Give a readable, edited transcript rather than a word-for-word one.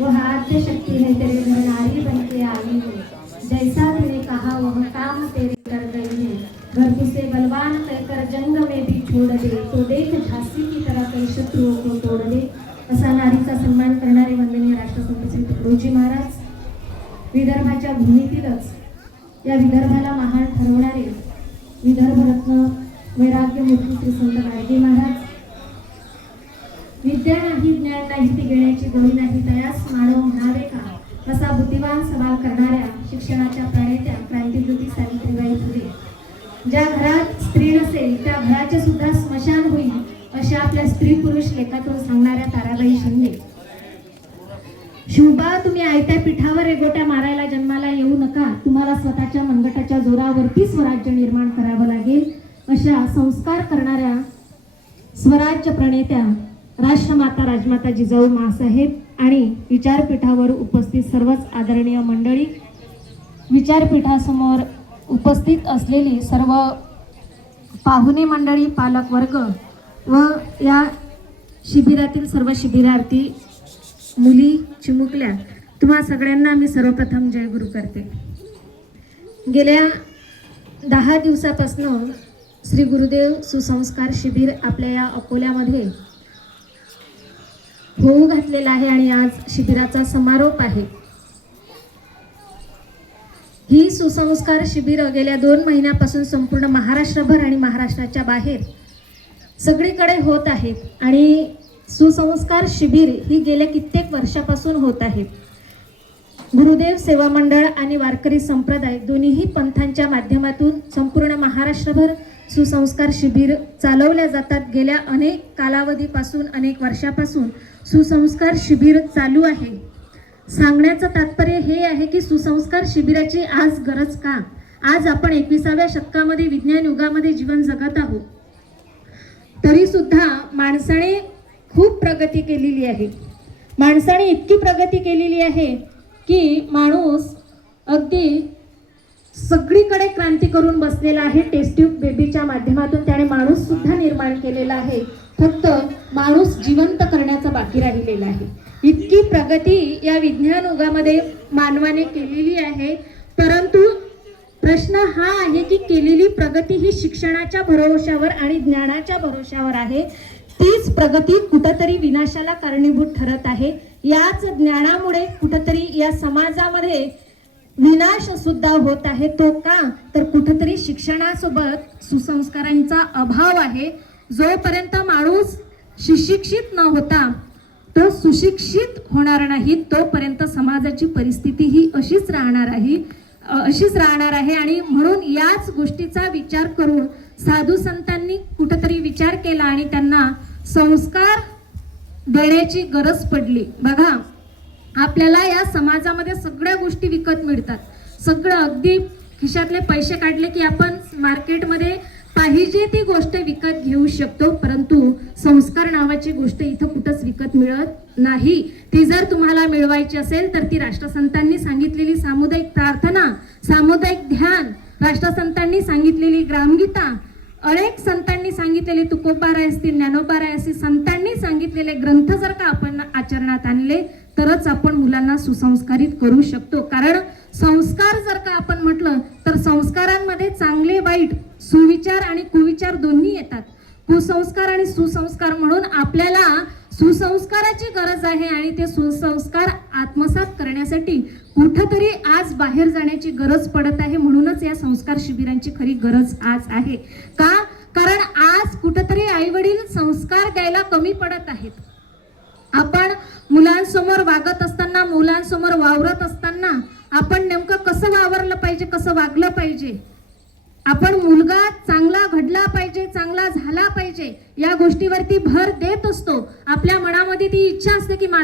वह आद्य शक्ति है तेरे घर नारी बन के आई है, जैसा तूने कहा वह काम तेरे कर गई है, घर तुझसे बलवान कहकर जंग में भी छोड़ दे, तो देख झांसी की तरह कई शत्रुओं को तोड़ दे। असा नारीचा सन्मान करणारे वंदनीय राष्ट्रसंत श्री तुकडोजी महाराज, विदर्भाच्या भूमीतीलच या विदर्भाला महान ठरवणारे विदर्भरत्न वैराग्यमूर्ती श्री संत गाडगे महाराज, विद्या नाही ज्ञान नाही ती घेण्याची गोडी नाही तयास मानव म्हणावे का, असा बुद्धिवान सवाल करणाऱ्या शिक्षणाच्या प्रणेत्या क्रांतिज्योती सावित्रीबाई फुले, ज्या घरात स्त्री नसेल त्या घराचे सुद्धा स्मशान होईल अशा आपल्या स्त्री पुरुष लेखातून सांगणाऱ्या ताराबाई शिंदे, शिवबा तुम्ही आयत्या पिठावर रेगोट्या मारायला जन्माला येऊ नका, तुम्हाला स्वतःच्या मनगटाच्या जोरावरती स्वराज्य निर्माण करावं लागेल अशा संस्कार करणाऱ्या स्वराज्य प्रणेत्या राष्ट्रमाता राजमाता जिजाऊ मासाहेब आणि विचारपीठावर उपस्थित सर्वच आदरणीय मंडळी, विचारपीठासमोर उपस्थित असलेली सर्व पाहुणे मंडळी, पालक वर्ग व या शिबिरातील सर्व शिबिरार्थी मुली चिमुकल्या, तुम्हा सगळ्यांना मी सर्वप्रथम जयगुरु करते। गेल्या 10 दिवसापासून श्री गुरुदेव सुसंस्कार शिबिर आपल्या या अकोल्यामध्ये होऊ घातलेला आहे आणि आज शिबिराचा समारोप आहे। ही सुसंस्कार शिबिर गेल्या 2 महिन्यापासून संपूर्ण महाराष्ट्रभर आणि महाराष्ट्राच्या बाहेर सगळीकडे होत आहेत आणि सुसंस्कार शिबिर ही गेल्या कित्येक वर्षापासून होत आहे। गुरुदेव सेवा मंडळ आणि वारकरी संप्रदाय दोन्हीही पंथांच्या माध्यमातून संपूर्ण महाराष्ट्रभर सुसंस्कार शिबिर चालवल्या जातात। गेल्या अनेक कालावधीपासून, अनेक वर्षापासून सुसंस्कार शिबिर चालू आहे। सांगण्याचं तात्पर्य हे आहे की सुसंस्कार शिबिराची आज गरज का? आज आपण 21व्या शतकामध्ये विज्ञान युगामध्ये जीवन जगत आहोत, तरी सुद्धा माणसाने खूप प्रगती केलेली आहे। माणसाने इतकी प्रगती केलेली आहे की माणूस अगदी सगळीकडे क्रांती करून बसलेला आहे। टेस्ट ट्यूब बेबीच्या माध्यमातून त्याने माणूस सुद्धा निर्माण केलेला आहे, फक्त माणूस जिवंत करण्याचा बाकी राहिलेला आहे। इतकी प्रगती या विज्ञान युगामध्ये मानवाने केलेली आहे, परंतु प्रश्न हा आहे की केलेली प्रगती ही शिक्षणाच्या भरोश्यावर आणि ज्ञानाच्या भरोश्यावर आहे। तीच प्रगती कुठेतरी विनाशाला कारणीभूत ठरत आहे। याच ज्ञानामुळे कुठेतरी या समाजामध्ये विनाश सुद्धा होत आहे। तो का? तर कुठेतरी शिक्षणासोबत सुसंस्कारांचा अभाव आहे। जोपर्यंत माणूस सुशिक्षित न होता तो सुशिक्षित होणार नाही, तोपर्यंत समाजाची परिस्थिती ही अशीच राहणार आहे आणि म्हणून याच गोष्टीचा विचार करून साधू संतांनी कुठेतरी विचार केला आणि त्यांना संस्कार देण्याची गरज पडली। बघा, आपल्याला या समाजामध्ये सगळ्या गोष्टी विकत मिळतात, सगळं अगदी खिशातले पैसे काढले की आपण मार्केटमध्ये पाहिजे ती गोष्ट विकत घेऊ शकतो, परंतु संस्कार नावाची गोष्ट इथं कुठंच विकत मिळत नाही। ती जर तुम्हाला मिळवायची असेल तर ती राष्ट्रसंतांनी सांगितलेली सामुदायिक प्रार्थना, सामुदायिक ध्यान, राष्ट्रसंतांनी सांगितलेली ग्रामगीता, अनेक संतांनी सांगितलेले तुकोबाराय असतील, ज्ञानोबाराय असतील, संतांनी सांगितलेले ग्रंथ जर का आपण आचरणात आणले तरच आपण मुलांना सुसंस्कारित करू शकतो। कारण संस्कार जर का आपण म्हटलं तर संस्कारांमध्ये चांगले वाईट, सुविचार आणि कुविचार दोन्ही येतात। कुसंस्कार आणि सुसंस्कार, म्हणून आपल्याला सुसंस्काराची गरज आहे आणि ते सुसंस्कार आत्मसात करण्यासाठी कुठेतरी आज बाहेर जाण्याची गरज पडत आहे। म्हणूनच या संस्कार शिबिरांची खरी गरज आज आहे। का? कारण आज कुठेतरी आई-वडील संस्कार द्यायला कमी पडत आहेत। आपण मुलांसमोर वागत असताना, मुलांसमोर वावरत असताना आपण नेमकं कसं वावरलं पाहिजे, कसं वागलं पाहिजे, आपण मुलगा चांगला घडला पाहिजे, चांगला झाला पाहिजे, या गोष्टीवरती भर देत असतो। आपल्या मनामध्ये ती इच्छा असते की